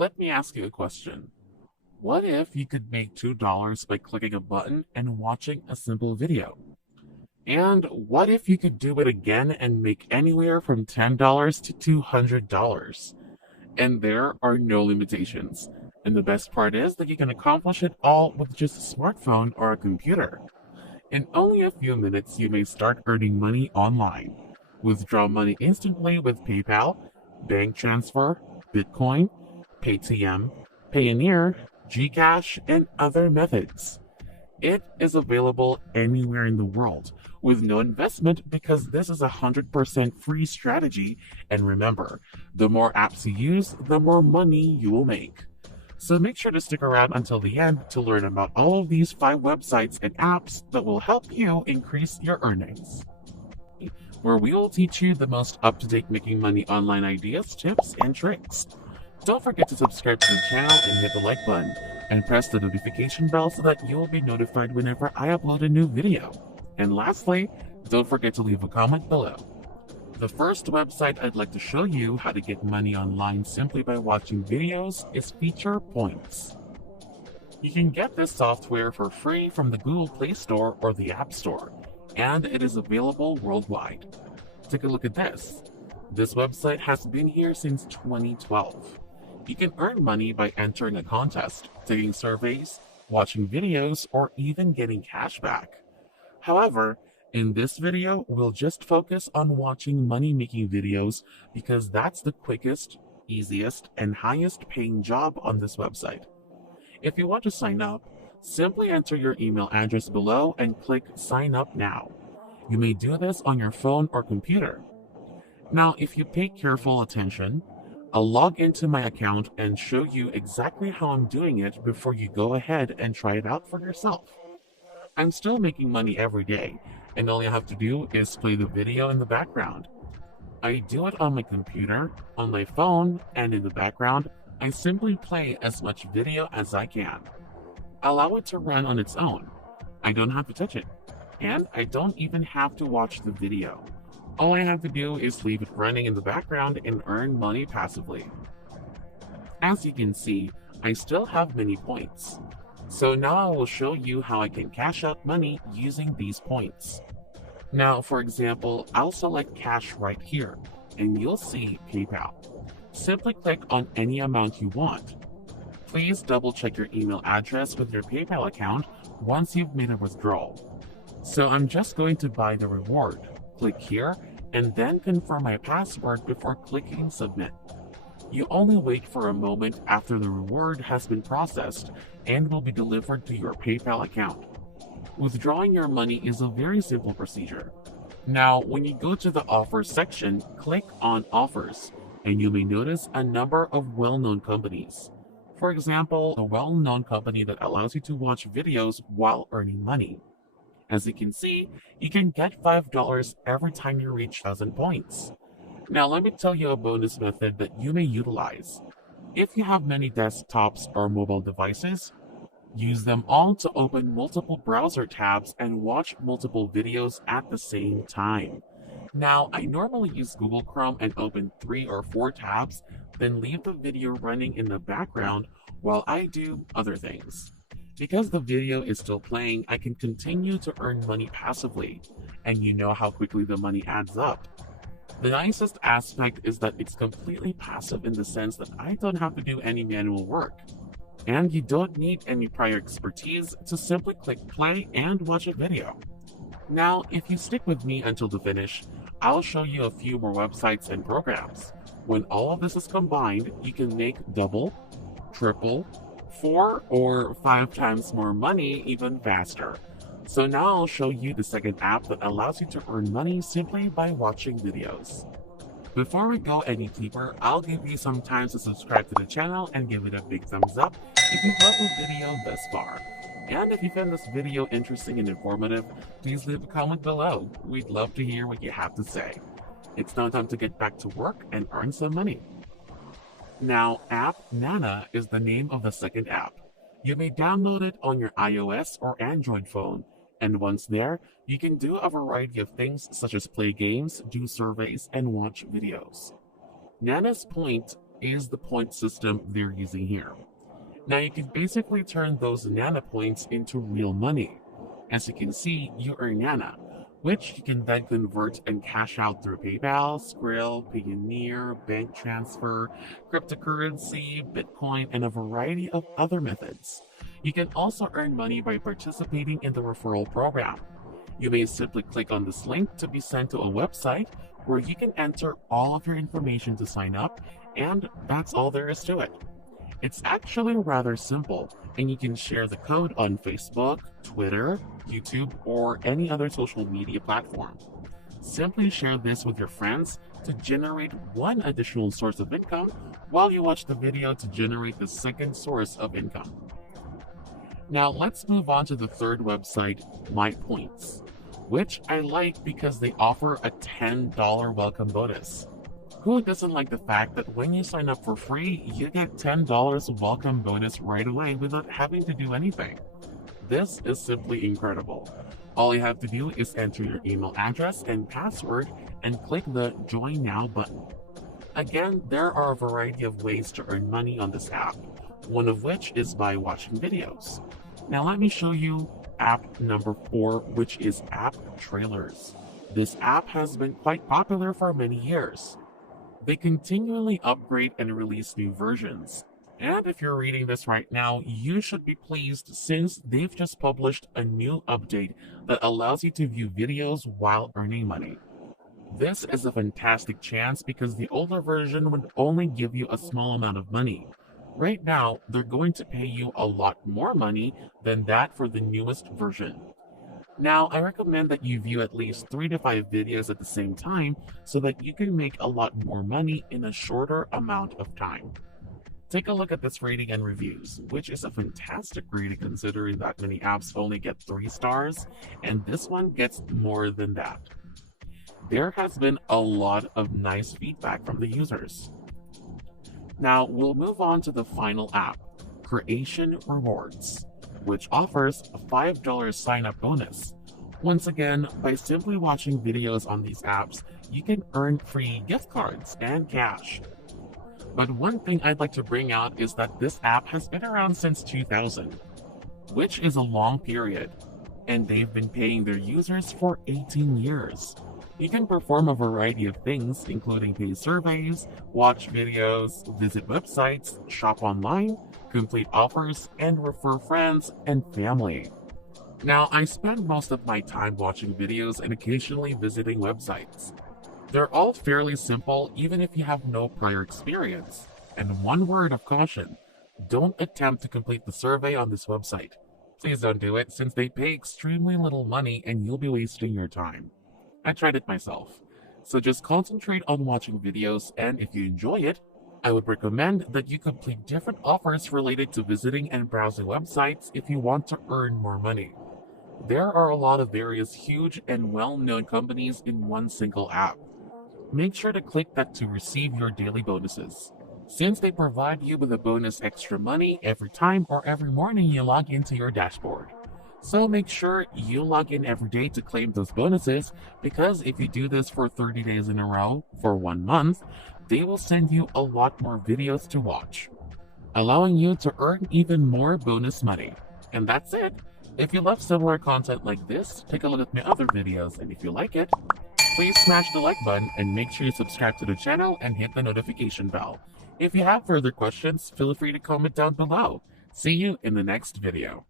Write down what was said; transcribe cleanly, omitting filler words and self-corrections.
Let me ask you a question. What if you could make $2 by clicking a button and watching a simple video? And what if you could do it again and make anywhere from $10 to $200? And there are no limitations. And the best part is that you can accomplish it all with just a smartphone or a computer. In only a few minutes, you may start earning money online. Withdraw money instantly with PayPal, bank transfer, Bitcoin, Paytm, Payoneer, Gcash, and other methods. It is available anywhere in the world with no investment because this is a 100% free strategy. And remember, the more apps you use, the more money you will make. So make sure to stick around until the end to learn about all of these 5 websites and apps that will help you increase your earnings. Where we will teach you the most up-to-date making money online ideas, tips, and tricks. Don't forget to subscribe to the channel and hit the like button, and press the notification bell so that you will be notified whenever I upload a new video. And lastly, don't forget to leave a comment below. The first website I'd like to show you how to get money online simply by watching videos is Feature Points. You can get this software for free from the Google Play Store or the App Store, and it is available worldwide. Take a look at this. This website has been here since 2012. You can earn money by entering a contest, taking surveys, watching videos, or even getting cash back. However, in this video, we'll just focus on watching money-making videos because that's the quickest, easiest, and highest paying job on this website. If you want to sign up, simply enter your email address below and click Sign Up Now. You may do this on your phone or computer. Now, if you pay careful attention, I'll log into my account and show you exactly how I'm doing it before you go ahead and try it out for yourself. I'm still making money every day, and all you have to do is play the video in the background. I do it on my computer, on my phone, and in the background, I simply play as much video as I can. Allow it to run on its own. I don't have to touch it, and I don't even have to watch the video. All I have to do is leave it running in the background and earn money passively. As you can see, I still have many points. So now I will show you how I can cash out money using these points. Now, for example, I'll select cash right here, and you'll see PayPal. Simply click on any amount you want. Please double check your email address with your PayPal account once you've made a withdrawal. So I'm just going to buy the reward. Click here, and then confirm my password before clicking Submit. You only wait for a moment after the reward has been processed and will be delivered to your PayPal account. Withdrawing your money is a very simple procedure. Now, when you go to the Offers section, click on Offers, and you may notice a number of well-known companies. For example, a well-known company that allows you to watch videos while earning money. As you can see, you can get $5 every time you reach 1,000 points. Now let me tell you a bonus method that you may utilize. If you have many desktops or mobile devices, use them all to open multiple browser tabs and watch multiple videos at the same time. Now, I normally use Google Chrome and open 3 or 4 tabs, then leave the video running in the background while I do other things. Because the video is still playing, I can continue to earn money passively, and you know how quickly the money adds up. The nicest aspect is that it's completely passive in the sense that I don't have to do any manual work. And you don't need any prior expertise to simply click play and watch a video. Now, if you stick with me until the finish, I'll show you a few more websites and programs. When all of this is combined, you can make double, triple, 4 or 5 times more money even faster. So now I'll show you the second app that allows you to earn money simply by watching videos. Before we go any deeper, I'll give you some time to subscribe to the channel and give it a big thumbs up if you love the video thus far. And if you found this video interesting and informative, please leave a comment below. We'd love to hear what you have to say. It's now time to get back to work and earn some money. Now, App Nana is the name of the second app. You may download it on your iOS or Android phone, and once there, you can do a variety of things such as play games, do surveys, and watch videos. Nana's point is the point system they're using here. Now you can basically turn those Nana points into real money. As you can see, you earn Nana, which you can then convert and cash out through PayPal, Skrill, Payoneer, bank transfer, cryptocurrency, Bitcoin, and a variety of other methods. You can also earn money by participating in the referral program. You may simply click on this link to be sent to a website where you can enter all of your information to sign up, and that's all there is to it. It's actually rather simple, and you can share the code on Facebook, Twitter, YouTube, or any other social media platform. Simply share this with your friends to generate one additional source of income while you watch the video to generate the second source of income. Now let's move on to the third website, MyPoints, which I like because they offer a $10 welcome bonus. Who doesn't like the fact that when you sign up for free, you get $10 welcome bonus right away without having to do anything? This is simply incredible. All you have to do is enter your email address and password and click the Join Now button. Again, there are a variety of ways to earn money on this app, one of which is by watching videos. Now let me show you app number 4, which is App Trailers. This app has been quite popular for many years. They continually upgrade and release new versions. And if you're reading this right now, you should be pleased since they've just published a new update that allows you to view videos while earning money. This is a fantastic chance because the older version would only give you a small amount of money. Right now, they're going to pay you a lot more money than that for the newest version. Now, I recommend that you view at least 3 to 5 videos at the same time so that you can make a lot more money in a shorter amount of time. Take a look at this rating and reviews, which is a fantastic rating considering that many apps only get 3 stars, and this one gets more than that. There has been a lot of nice feedback from the users. Now, we'll move on to the final app, Creation Rewards, which offers a $5 sign-up bonus. Once again, by simply watching videos on these apps, you can earn free gift cards and cash. But one thing I'd like to bring out is that this app has been around since 2000, which is a long period, and they've been paying their users for 18 years. You can perform a variety of things, including pay surveys, watch videos, visit websites, shop online, complete offers, and refer friends and family. Now, I spend most of my time watching videos and occasionally visiting websites. They're all fairly simple, even if you have no prior experience. And one word of caution, don't attempt to complete the survey on this website. Please don't do it, since they pay extremely little money and you'll be wasting your time. I tried it myself. So just concentrate on watching videos, and if you enjoy it, I would recommend that you complete different offers related to visiting and browsing websites if you want to earn more money. There are a lot of various huge and well-known companies in one single app. Make sure to click that to receive your daily bonuses, since they provide you with a bonus extra money every time or every morning you log into your dashboard. So make sure you log in every day to claim those bonuses, because if you do this for 30 days in a row for 1 month, they will send you a lot more videos to watch, allowing you to earn even more bonus money. And that's it. If you love similar content like this, take a look at my other videos, and if you like it, please smash the like button and make sure you subscribe to the channel and hit the notification bell. If you have further questions, feel free to comment down below. See you in the next video.